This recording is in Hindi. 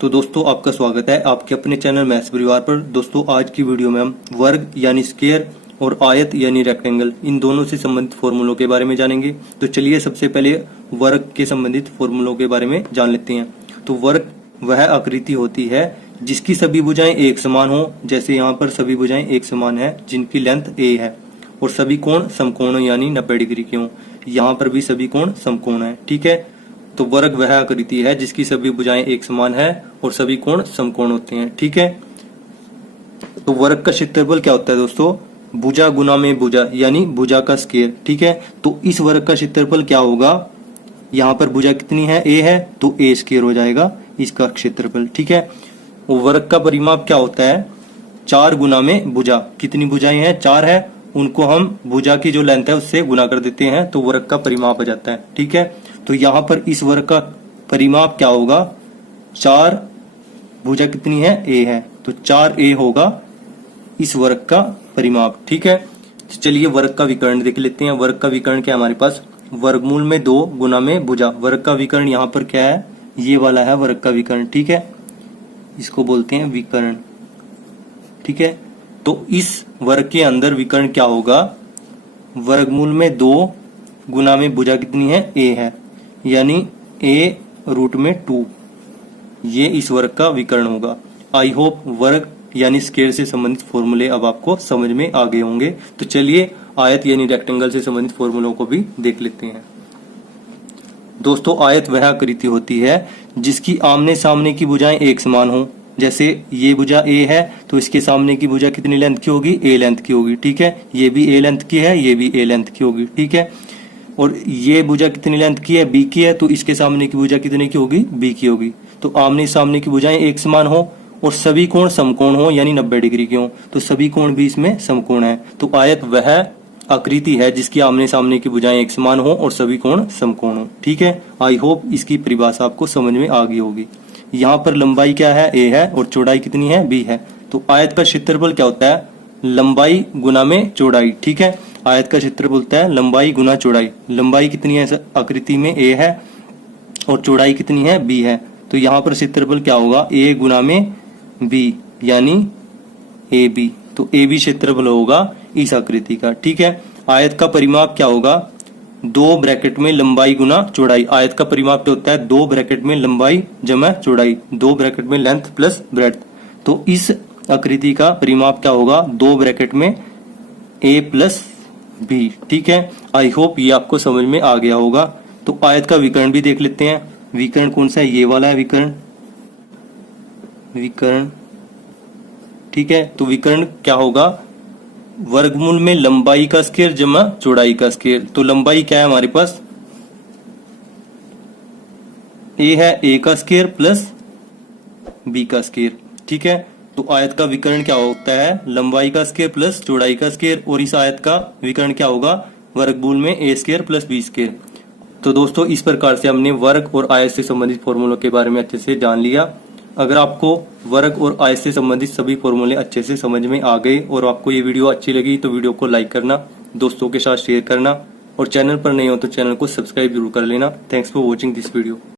तो दोस्तों आपका स्वागत है आपके अपने चैनल मैथ्स परिवार पर। दोस्तों आज की वीडियो में हम वर्ग यानी स्क्वायर और आयत यानी रेक्टेंगल इन दोनों से संबंधित फॉर्मूलों के बारे में जानेंगे। तो चलिए सबसे पहले वर्ग के संबंधित फॉर्मूलों के बारे में जान लेते हैं। तो वर्ग वह आकृति होती है जिसकी सभी भुजाएं एक समान हो, जैसे यहाँ पर सभी भुजाएं एक समान है जिनकी लेंथ a है और सभी कोण समकोण यानी 90 डिग्री के हों। यहाँ पर भी सभी कोण समकोण है, ठीक है। तो वर्ग वह आकृति है जिसकी सभी भुजाएं एक समान है और सभी कोण समकोण होते हैं, ठीक है। तो वर्ग का क्षेत्रफल क्या होता है दोस्तों? भुजा गुना में भुजा यानी भुजा का स्क्वायर, ठीक है। तो इस वर्ग का क्षेत्रफल क्या होगा? यहाँ पर भुजा कितनी है? a है, तो a स्क्वायर हो जाएगा इसका क्षेत्रफल, ठीक है। वर्ग का परिमाप क्या होता है? 4 गुना में भुजा। कितनी भुजाएं हैं? 4 है, उनको हम भुजा की जो लेंथ है उससे गुना कर देते हैं तो वर्ग का परिमाप आ जाता है, ठीक है। तो यहाँ पर इस वर्ग का परिमाप क्या होगा? 4 भुजा कितनी है? a है, तो 4a होगा इस वर्ग का परिमाप, ठीक है। तो चलिए वर्ग का विकर्ण देख लेते हैं। वर्ग का विकर्ण क्या है हमारे पास? वर्गमूल में 2 गुना में भुजा। वर्ग का विकर्ण यहाँ पर क्या है? ये वाला है वर्ग का विकर्ण, ठीक है। इसको बोलते हैं विकर्ण, ठीक है। तो इस वर्ग के अंदर विकर्ण क्या होगा? वर्गमूल में 2 गुना में भुजा कितनी है? a है, यानी a रूट में 2। ये इस वर्ग का विकर्ण होगा। आई होप वर्ग यानी स्क्वायर से संबंधित फॉर्मूले अब आपको समझ में आ गए होंगे। तो चलिए आयत यानी रेक्टेंगल से संबंधित फॉर्मूलों को भी देख लेते हैं। दोस्तों आयत वह आकृति होती है जिसकी आमने सामने की भुजाएं एक समान हो। जैसे ये भुजा a है तो इसके सामने की भुजा कितनी लेंथ की होगी? a लेंथ की होगी, ठीक है। ये भी a लेंथ की है, ये भी a लेंथ की होगी, ठीक है। और ये भुजा कितनी लेंथ की है? b की है, तो इसके सामने की भुजा कितने की होगी? b की होगी। तो आमने सामने की भुजाएं एक समान हो और सभी कोण समकोण हो यानी 90 डिग्री के हो, तो सभी कोण भी इसमें समकोण है। तो आयत वह आकृति है जिसकी आमने सामने की भुजाएं एक समान हो और सभी कोण समकोण हो, ठीक है। आई होप इसकी परिभाषा आपको समझ में आ गई होगी। यहाँ पर लंबाई क्या है? a है और चौड़ाई कितनी है? b है। तो आयत का क्षेत्रफल क्या होता है? लंबाई गुना में चौड़ाई, ठीक है। आयत का क्षेत्रफल होता है लंबाई गुना चौड़ाई। लंबाई कितनी है आकृति में? a है और चौड़ाई कितनी है? b है। तो यहाँ पर क्षेत्रफल क्या होगा? a गुना में b यानी ab। तो ab क्षेत्रफल होगा इस आकृति का, ठीक है। आयत का परिमाप क्या होगा? 2 ब्रैकेट में लंबाई गुना चौड़ाई। आयत का परिमाप क्या होता है? 2 ब्रैकेट में लंबाई जमा चौड़ाई, 2 ब्रैकेट में लेंथ प्लस ब्रेड्थ। तो इस आकृति का परिमाप क्या होगा? 2 ब्रैकेट में a प्लस b, ठीक है। आई होप ये आपको समझ में आ गया होगा। तो आयत का विकर्ण भी देख लेते हैं। विकर्ण कौन सा है? ये वाला है विकर्ण, विकर्ण, ठीक है। तो विकर्ण क्या होगा? वर्गमूल में लंबाई का स्क्वायर जमा चौड़ाई का स्क्वायर। तो लंबाई क्या है हमारे पास? a है, a का स्क्वायर प्लस b का स्क्वायर, ठीक है। तो आयत का विकर्ण क्या होता है? लंबाई का स्क्वायर प्लस चौड़ाई का स्क्वायर। और इस आयत का विकर्ण क्या होगा? वर्गमूल में a square plus b square. तो दोस्तों इस प्रकार से हमने वर्ग और आयत से संबंधित फॉर्मूलों के बारे में अच्छे से जान लिया। अगर आपको वर्ग और आयत से संबंधित सभी फॉर्मूले अच्छे से समझ में आ गए और आपको ये वीडियो अच्छी लगी तो वीडियो को लाइक करना, दोस्तों के साथ शेयर करना और चैनल पर नए हो तो चैनल को सब्सक्राइब जरूर कर लेना। Thanks for watching this video.